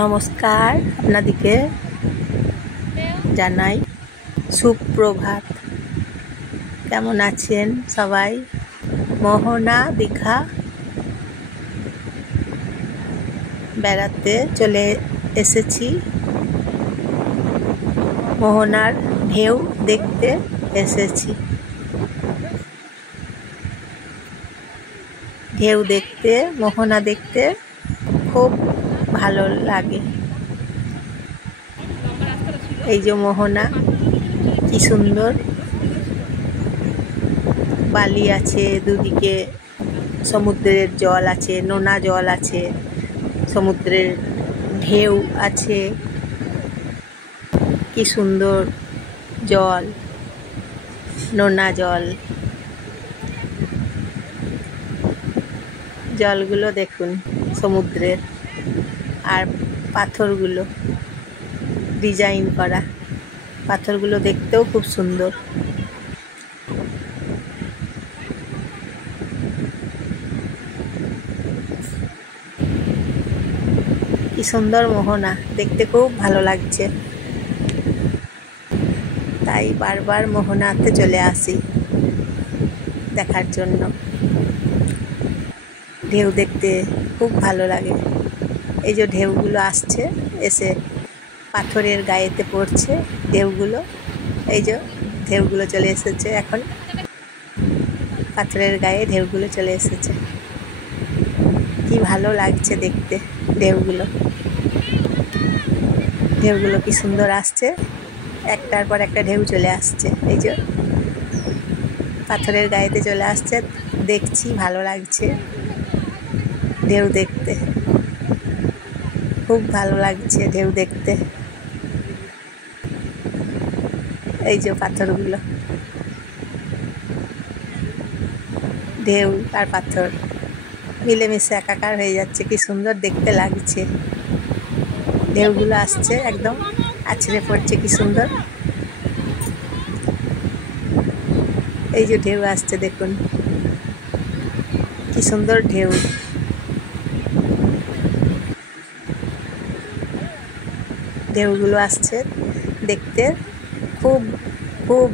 নমস্কার, আপনাদেরকে জানাই সুপ্রভাত। কেমন আছেন সবাই? মোহনা দীঘা বেড়াতে চলে এসেছি। মোহনার ঢেউ দেখতে এসেছি। ঢেউ দেখতে, মোহনা দেখতে খুব ভালো লাগে। এই যে মোহনা, কি সুন্দর বালি আছে, দুদিকে সমুদ্রের জল আছে, নোনা জল আছে, সমুদ্রের ঢেউ আছে। কি সুন্দর জল, নোনা জল। জলগুলো দেখুন সমুদ্রের, আর পাথরগুলো ডিজাইন করা, পাথরগুলো দেখতেও খুব সুন্দর। কি সুন্দর মোহনা, দেখতে খুব ভালো লাগছে। তাই বারবার মোহনাতে চলে আসি দেখার জন্য। ঢেউ দেখতে খুব ভালো লাগে। এই যে ঢেউগুলো আসছে, এসে পাথরের গায়েতে পড়ছে ঢেউগুলো। এই যে ঢেউগুলো চলে এসেছে, এখন পাথরের গায়ে ঢেউগুলো চলে এসেছে। কি ভালো লাগছে দেখতে ঢেউগুলো। ঢেউগুলো কি সুন্দর আসছে, একটার পর একটা ঢেউ চলে আসছে। এই যে পাথরের গায়েতে চলে আসছে, দেখছি ভালো লাগছে ঢেউ দেখতে। খুব ভালো লাগছে ঢেউ দেখতে। এই যে পাথরগুলো, ঢেউ আর পাথর মিলেমিশে একাকার হয়ে যাচ্ছে। কি সুন্দর দেখতে লাগছে। ঢেউগুলো আসছে, একদম আছড়ে পড়ছে, কি সুন্দর। এই যে ঢেউ আসছে, দেখুন কি সুন্দর ঢেউ। ঢেউগুলো আসছে দেখতে খুব খুব